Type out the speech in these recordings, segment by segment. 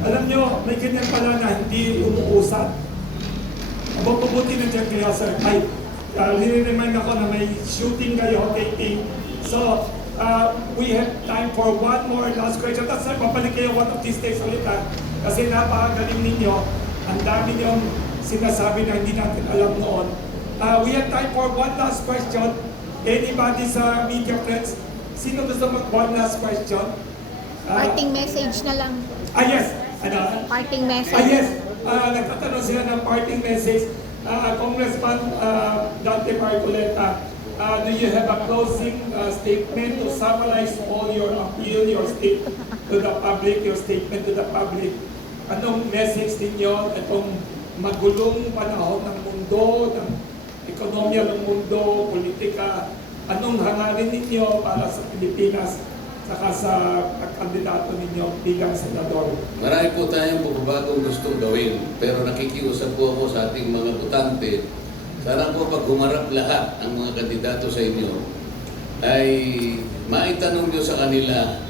Alam nyo, may ganyan pala na hindi umuusad. Mabubuti na dyan kayo, sir. Ay, uh, nire-remind ako na may shooting kayo, taping. So, uh, we have time for one more last question. Tapos, sir, papalik kayo one of these days ulit, ha? Kasi napakagaling ninyo. Ang dami niyong sinasabi na hindi natin alam noon. Uh, we have time for one last question. Anybody sa media friends? Sino gusto mag one last question? Uh, Parting message na lang. Ah, yes. Ano? Parting message. Ah, yes. Ah, nagtatanong sila ng parting message. Ah, Congressman ah, Dante Marcoleta, ah, do you have a closing ah, statement to summarize all your appeal, your state to the public, your statement to the public? Anong message ninyo itong magulong panahon ng mundo, ng ekonomiya ng mundo, politika? Anong hangarin ninyo para sa Pilipinas saka sa kandidato ninyo bilang senador? Marami po tayong pagbabagong gustong gawin, pero nakikiusap po ako sa ating mga butante. Sana po pag humarap lahat ang mga kandidato sa inyo, ay maitanong nyo sa kanila,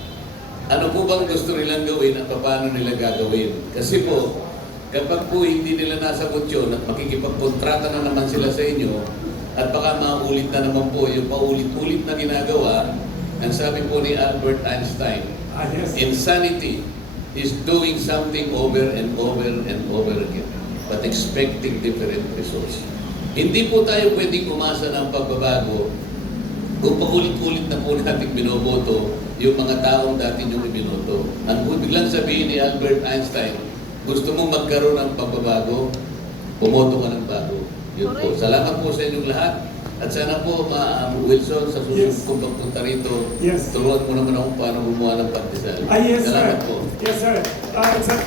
ano po bang gusto nilang gawin at paano nila gagawin. Kasi po, kapag po hindi nila nasagot yun at makikipagkontrata na naman sila sa inyo, at baka maulit na naman po yung paulit-ulit na ginagawa, ang sabi po ni Albert Einstein, Ah, yes. Insanity is doing something over and over and over again, but expecting different results. Hindi po tayo pwedeng umasa ng pagbabago kung paulit-ulit na po natin binoboto yung mga taong dati nyo ibinoto. Ang biglang sabihin ni Albert Einstein, gusto mong magkaroon ng pagbabago, bumoto ka ng bago. Yun po. Salamat po sa inyong lahat. At sana po, Ma Wilson, sa susunod Yes. kong pagpunta rito, Yes. turuan mo naman ako paano gumawa ng pandesal. Ah, yes, sir. Salamat po. Yes, sir. Uh, it's an